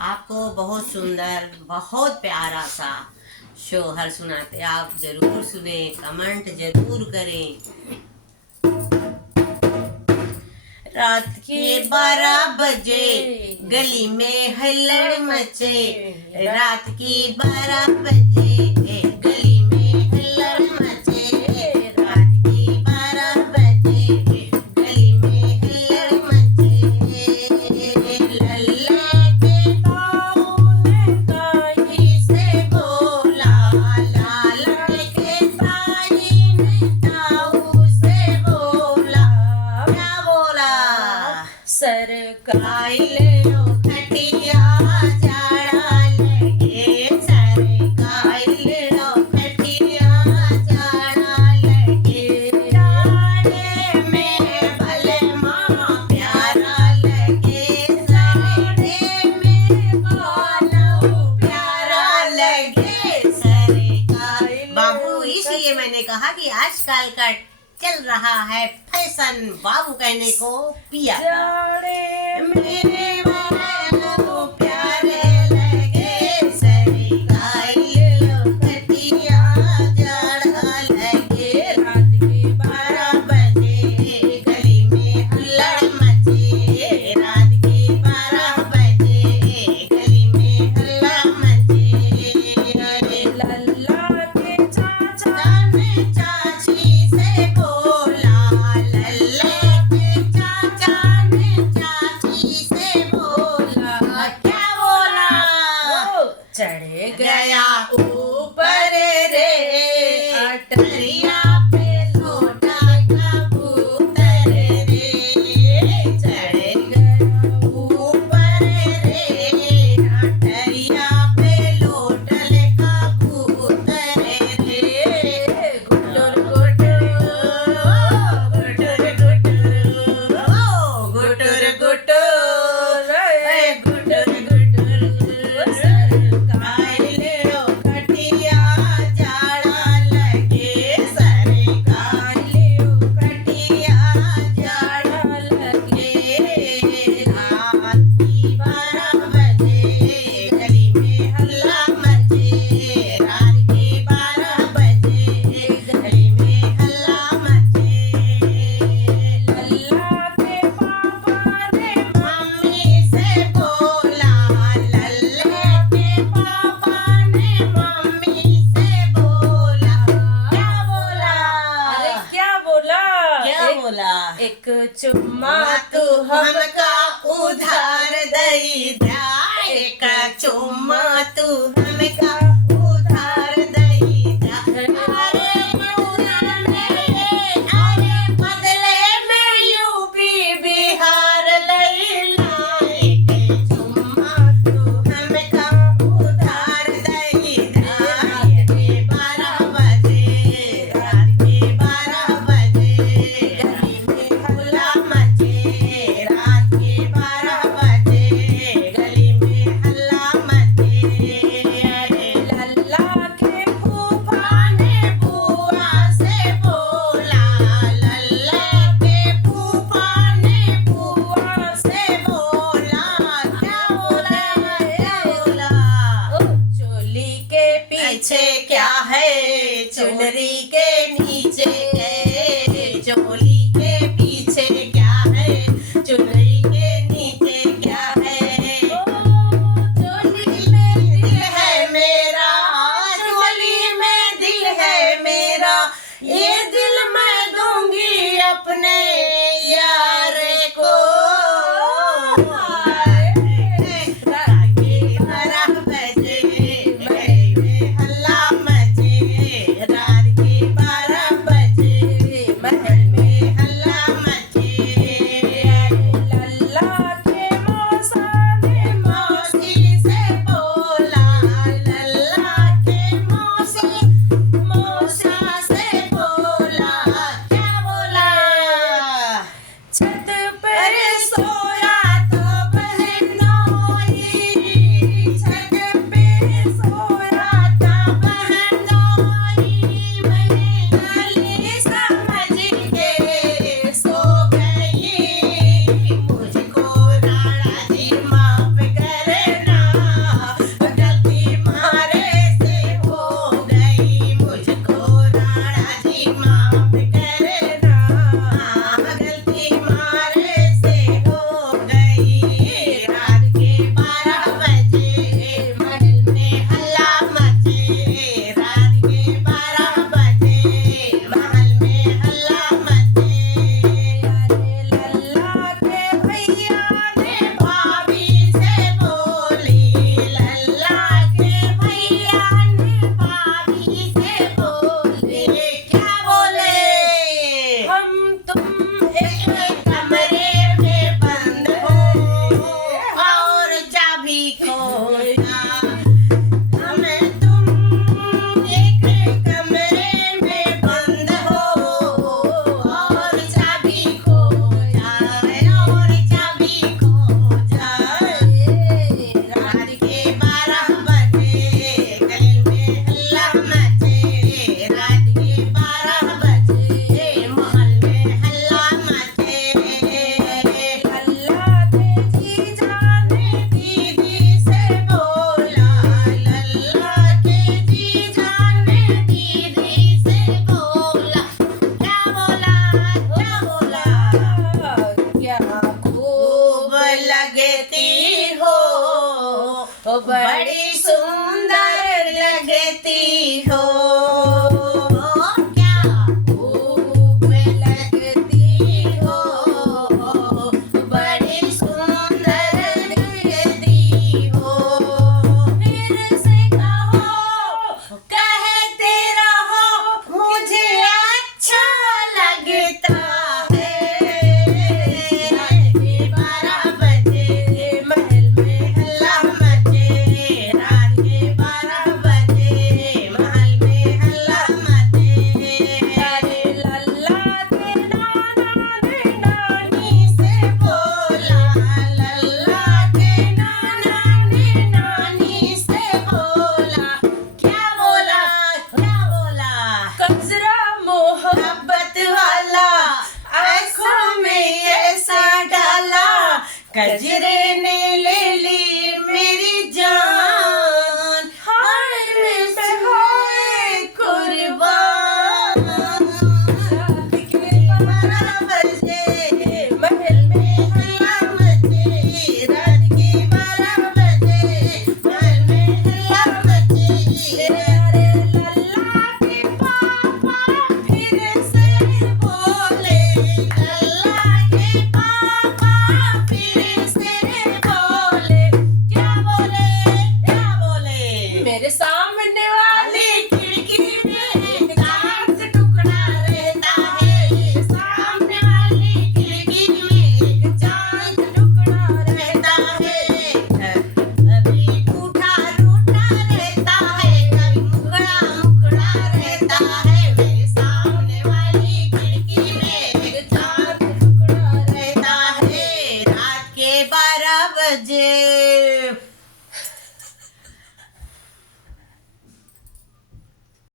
आपको बहुत सुंदर बहुत प्यारा सा शोहर सुनाते, आप जरूर सुने, कमेंट जरूर करें। रात के 12 बजे गली में हल्लड़ मचे, रात की 12 बजे गली में हल्लड़ मचे, रात की 12 बजे गली में हल्लड़ मचे। लल्ला के ताऊ ने ताई से बोला, लाला के ताई ने ताऊ से बोला, क्या बोला? सरकाई ले लो खटिया जाड़ा लगे, सरकाई ले लो खटिया जाड़ा लगे, जाड़े में भले माँ प्यारा लगे, जाड़े में बालो प्यारा लगे, सरकाई। बाबू, इसलिए मैंने कहा कि आजकल का चल रहा है फैशन, बाबू कहने को पिया। जाड़े में बालो प्यारे लगे, सरकाई लो खटिया जाड़ा लगे, रात के 12 बजे गली में हल्लड़ मचे, रात के 12 बजे गली में हल्लड़ मचे। अरे लल्ला के चाचा ने चाची से बोला, लल्ला के चाचा ने चाची से बोला, क्या बोला? चढ़ गया ऊपर रे अटरिया पे लोटा कबूतर रे, चढ़ गया ऊपर रे अटरिया पे लोटल कबूतर रे, गुटुर गुटुर गुटुर गुटुर गुटुर गुटुर गुटुर गुटुर, सरकाई ले लो खटिया जाड़ा लगे, सरकाई ले लो खटिया जाड़ा लगे, रात की 12 बजे गली में हल्ला मचे, रात की 12 बजे गली में हल्ला मचे। लल्ला के पापा ने मम्मी से बोला, लल्ला के पापा ने मम्मी से बोला, क्या बोला? अरे क्या बोला? क्या बोला? एक चुम्मा तू हमका उधार दई जा, एक चुम्मा तू हमका उधार दई जा, अरे बदले में यूपी बिहार लैला, एक चुम्मा तू हमका उधार दई जा, रात के 12 बजे गली में हल्ला मचे, रात के 12 बजे गली में हल्ला मचे। अरे लल्ला के फूफा ने बुआ से बोला, लल्ला के फूफा ने बुआ से बोला, क्या बोला? क्या बोला? चोली के पीछे क्या है, चुनरी के नीचे है, चोली के पीछे क्या है, चुनरी के नीचे क्या है, चोली में दिल है मेरा, चोली में दिल है मेरा, ये दिल मैं दूंगी अपने यार को। रात के 12 बजे गली में हल्ला मचे, रात के 12 बड़ी सुंदर लगती हो। क्या खूब लगती हो, बड़ी सुंदर लगती हो। फिर से कहो, कहते रहो, मुझे अच्छा लगता है। रात के 12 बजे महल में हल्ला मचे, रात के 12 बजे महल में हल्ला मचे। अरे लल्ला के नाना ने नानी से बोला, लल्ला के नाना ने नानी से बोला। क्या बोला, क्या बोला? कजरा मोहब्बत मोहब्बत वाला आँखों में ऐसा डाला, कजरे ने ले ली मेरी जान, हाय मैं होए कुर्बान। रात के 12 बजे महल में हल्ला मचे, रात के 12 बजे महल में हल्ला मचे। अरे लल्ला के पापा फिर से बोले, लल्ला के पापा फिर से बोले। क्या बोले, क्या बोले? मेरे सामने वाली वाली खिड़की में एक चांद टुकड़ा रहता है, सामने वाली खिड़की में एक चांद टुकड़ा रहता है। कभी टूटा रूठा रहता है, कभी मुखड़ा मुखड़ा रहता है। मेरे सामने वाली खिड़की में एक चांद टुकड़ा रहता है। रात के 12 बजे